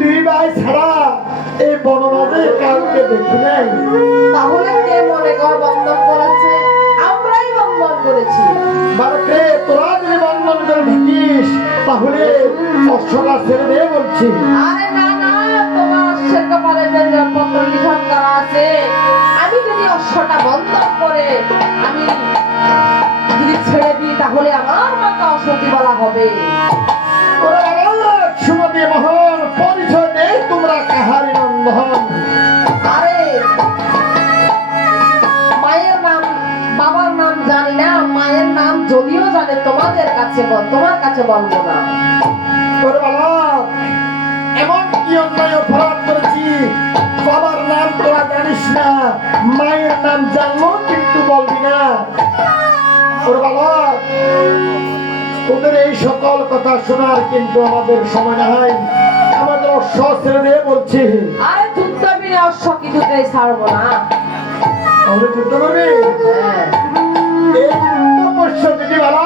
দুই ভাই ছাড়া এই বনমাঝে কাউকে দেখি নাই। তাহলে কে মনে কর বন্ধন করেছে? আমরাই বন্ধন করেছি। বারকে তোরা যদি বন্ধন করে থাকিস তাহলে অশ্বটা ছেড়ে দিয়ে বলছি। আরে না না, তোমার অশ্বের কপালে যে পত্র লিখন করা আছে, আমি যদি অশ্বটা বন্ধন করে আমি যদি ছেড়ে দিই তাহলে আমার মাতা অসতী বলা হবে। সুমতি মোহন পরিচয় নেই তোমরা কাহারি নন্দন। আরে মায়ের নাম বাবার নাম জানি না, মায়ের নাম যদিও জানে তোমাদের কাছে তোমার কাছে বলবো না। এমন কি অন্যায় অপরাধ করেছি বাবার নাম তোরা জানিস না, মায়ের নাম জানলো কিন্তু বলবি না? তোদের এই সকল কথা শোনার কিন্তু আমাদের সময় নাই, আমাদের অশ্ব ছেড়ে দিয়ে বলছি। আরে যুদ্ধ বিনে অশ্ব কিছুতেই ছাড়বো না। তাহলে যুদ্ধ করবি? এই যুদ্ধ যদি ভালো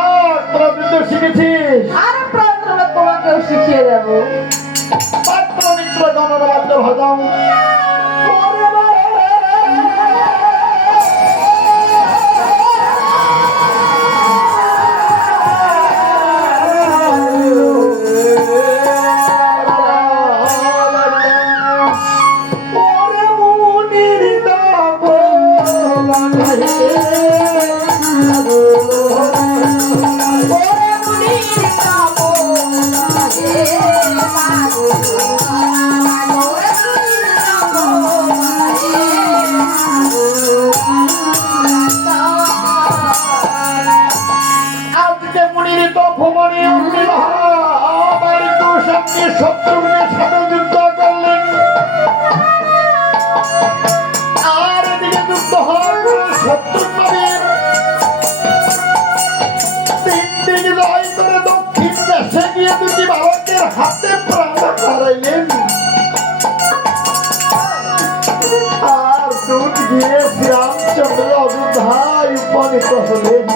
তোরা যুদ্ধ শিখেছিস। আরে প্রয়োজন হলে তোমাকেও শিখিয়ে দেবো। পাত্র মিত্র গণবাদ্য ভাজাও। হাতে প্রাণ হারাইলেন আর দুধ গিয়ে শ্রীরামচন্দ্র অযোধ্যায় উপনীত হলেন।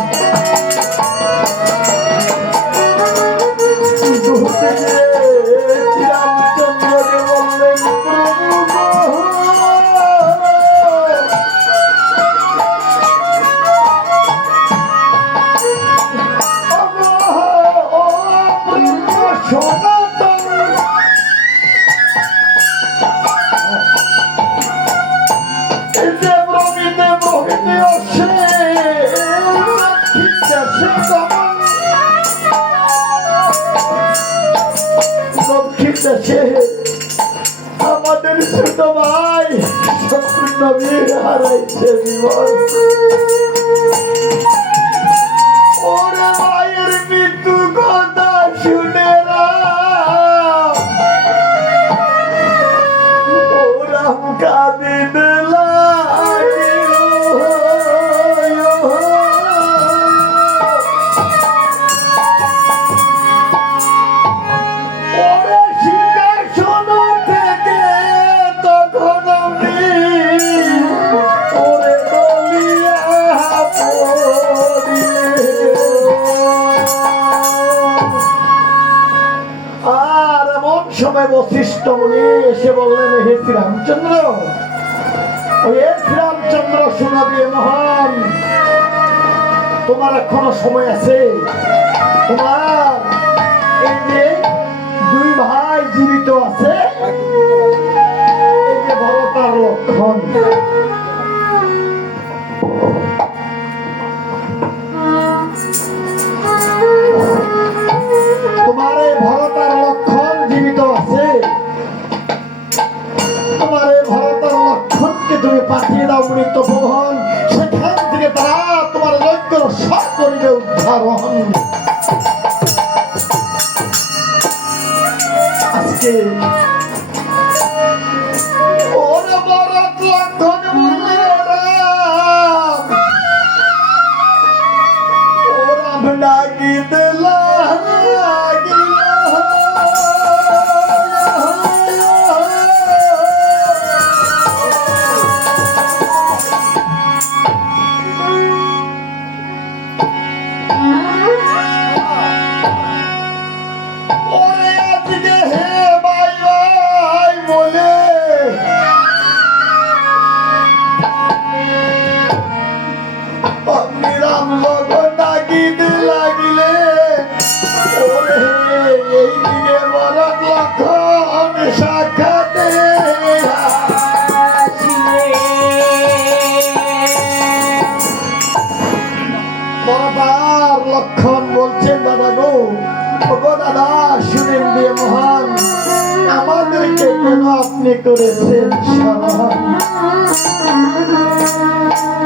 শ্রীরামচন্দ্রকে বললেন আমাদের ছোট ভাই সম্পূর্ণ বীর হারাইছে জীবন। ওরে ভাইয়ের মৃত্যু কথা শুনে ওরা কাঁদিন সময় বশিষ্ঠ মুনি এসে বললেন, হে শ্রীরামচন্দ্র, হে শ্রীরামচন্দ্র শোনা দিয়ে মহান, তোমার এখনো সময় আছে। তোমার এই যে দুই ভাই জীবিত আছে, এই যে ভরতার লক্ষণ, তোমার এই ভরতার লক্ষণ জীবিত আছে। তোমার এই ভরতার লক্ষণকে তুমি পাঠিয়ে দাও মৃত ভবন, সেখান থেকে তারা তোমার লক্ষ্য সব করিবে উদ্ধারণ। আজকে ওরা ভরত লক্ষণ বললে ওরা ডাকি দিলা ওরে আজকে হে বাইবা বড়দার লক্ষণ বলছেন দাদা গো, ওগো দাদা শুনেন দিয়ে মহান, আমাদেরকে কেন আপনি করেছেন স্মরণ?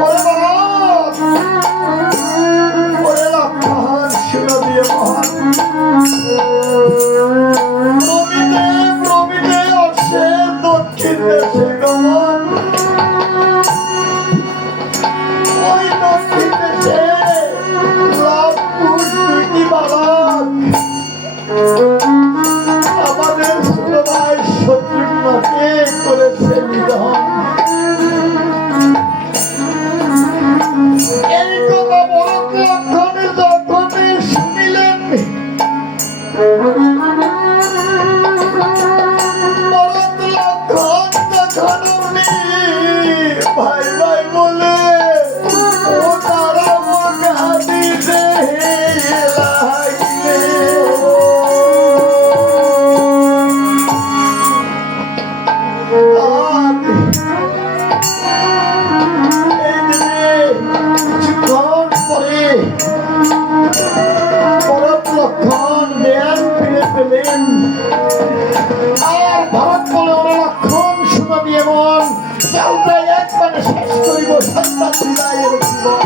ওরে বড়দ, ওরে লক্ষণ শুনো দিয়ে মহান, প্রমিতে প্রমিতে অর্শে দক্ষিণ দেশে গমন, ওই দক্ষিণ দেশে আমাদের ছোট ভাই শত্রুঘ্নকে করেছে নিধন। এই কথা ভরত লক্ষণে যখনই শুনিলেন, ভরত লক্ষণ তখন ভাই ভাই বলে ও তারা দিতে আর ভারত বলে ওরা লক্ষণ শুনো দিয়ে মন চাউটাই একবারে শেষ করিব সন্তান বিদায়ের জীবন।